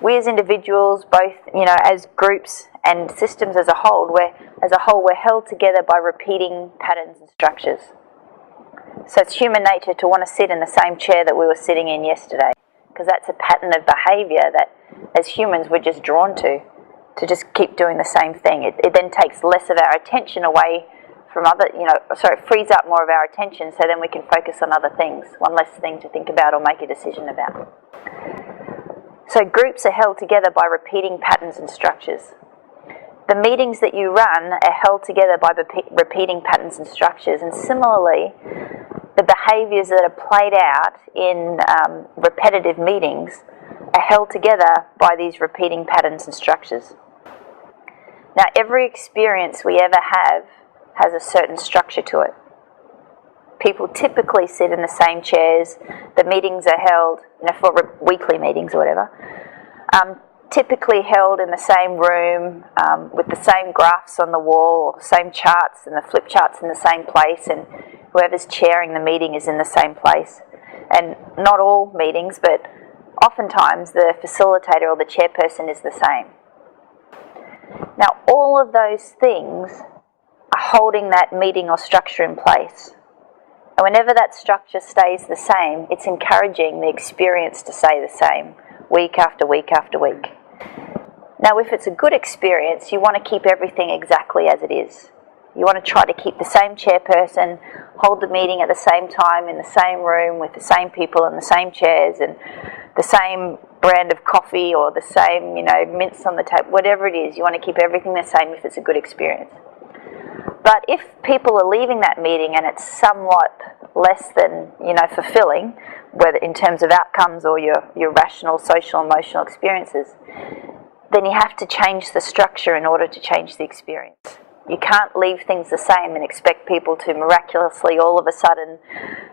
We as individuals, both, as groups and systems as a whole, we're held together by repeating patterns and structures. So it's human nature to want to sit in the same chair that we were sitting in yesterday, because that's a pattern of behaviour that as humans we're just drawn to just keep doing the same thing. It then takes less of our attention away from it frees up more of our attention, so then we can focus on other things, one less thing to think about or make a decision about. So groups are held together by repeating patterns and structures. The meetings that you run are held together by repeating patterns and structures, and similarly, the behaviours that are played out in repetitive meetings are held together by these repeating patterns and structures. Now, every experience we ever have has a certain structure to it. People typically sit in the same chairs. The meetings are held, for weekly meetings or whatever, typically held in the same room, with the same graphs on the wall, or the same charts and the flip charts in the same place, and whoever's chairing the meeting is in the same place. And not all meetings, but oftentimes the facilitator or the chairperson is the same. Now, all of those things are holding that meeting or structure in place. And whenever that structure stays the same, it's encouraging the experience to stay the same week after week after week. Now, if it's a good experience, you want to keep everything exactly as it is. You want to try to keep the same chairperson, hold the meeting at the same time, in the same room, with the same people in the same chairs, and the same brand of coffee, or the same, mints on the table, whatever it is. You want to keep everything the same if it's a good experience. But if people are leaving that meeting and it's somewhat less than, fulfilling, whether in terms of outcomes or your rational, social, emotional experiences, then you have to change the structure in order to change the experience. You can't leave things the same and expect people to miraculously all of a sudden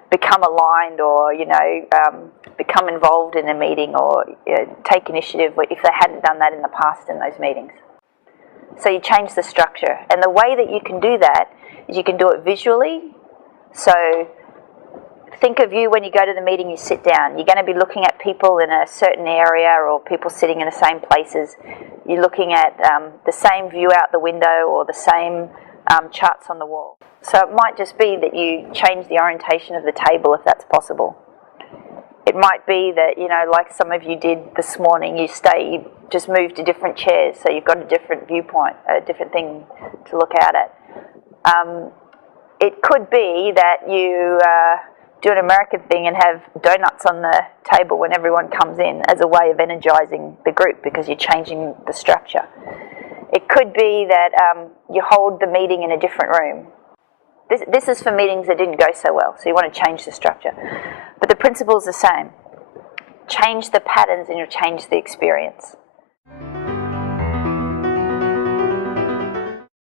become aligned or, become involved in a meeting or take initiative if they hadn't done that in the past in those meetings. So you change the structure. And the way that you can do that is you can do it visually. So think of you when you go to the meeting, you sit down. You're going to be looking at people in a certain area or people sitting in the same places. You're looking at the same view out the window or the same charts on the wall. So it might just be that you change the orientation of the table if that's possible. It might be that, like some of you did this morning, you just move to different chairs, so you've got a different viewpoint, a different thing to look out at. It could be that you do an American thing and have donuts on the table when everyone comes in as a way of energizing the group because you're changing the structure. It could be that you hold the meeting in a different room. This is for meetings that didn't go so well, so you want to change the structure. But the principle is the same. Change the patterns and you'll change the experience.